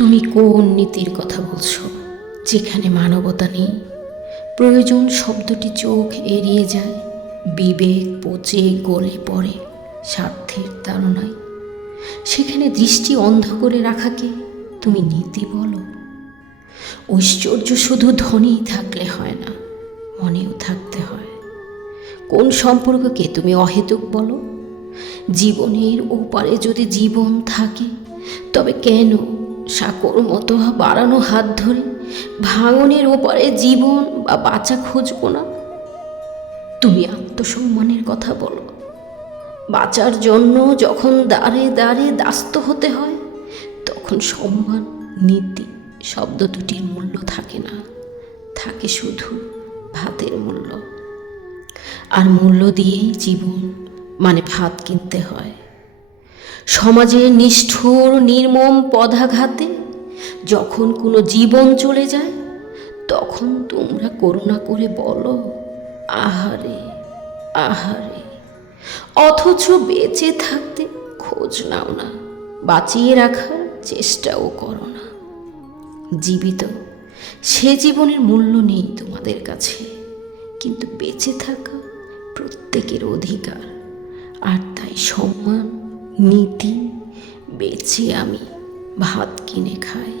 তুমি কোন নীতির কথা বলছো যেখানে মানবতা নেই? প্রয়োজন শব্দটি চোখ এড়িয়ে যায়, বিবেক পচে গলে পড়ে স্বার্থের তাড়নায়। সেখানে দৃষ্টি অন্ধ করে রাখাকে তুমি নীতি বলো? ঐশ্বর্য শুধু ধনীই থাকলে হয় না, মনেও থাকতে হয়। কোন সম্পর্ককে তুমি অহেতুক বলো? জীবনের ওপারে যদি জীবন থাকে, তবে কেন সাঁকোর মতো বাড়ানো হাত ধরে ভাঙনের ওপারে জীবন বা বাঁচা খুঁজবো না? তুমি আত্মসম্মানের কথা বলো। বাঁচার জন্য যখন দাঁড়ে দাঁড়ে দাস্ত হতে হয়, তখন সম্মান, নীতি শব্দ দুটির মূল্য থাকে না, থাকে শুধু ভাতের মূল্য। আর মূল্য দিয়েই জীবন মানে ভাত কিনতে হয়। সমাজের নিষ্ঠুর নির্মম পদাঘাতে যখন কোনো জীবন চলে যায়, তখন তোমরা করুণা করে বলো, আহারে আহারে। অথচ বেঁচে থাকতে খোঁজ নাও না, বাঁচিয়ে রাখার চেষ্টাও করো না। জীবিত সে জীবনের মূল্য নেই তোমাদের কাছে, কিন্তু বেঁচে থাকা প্রত্যেকের অধিকার। আর তাই সম্মান, নীতি বেচে আমি ভাত কিনে খাই।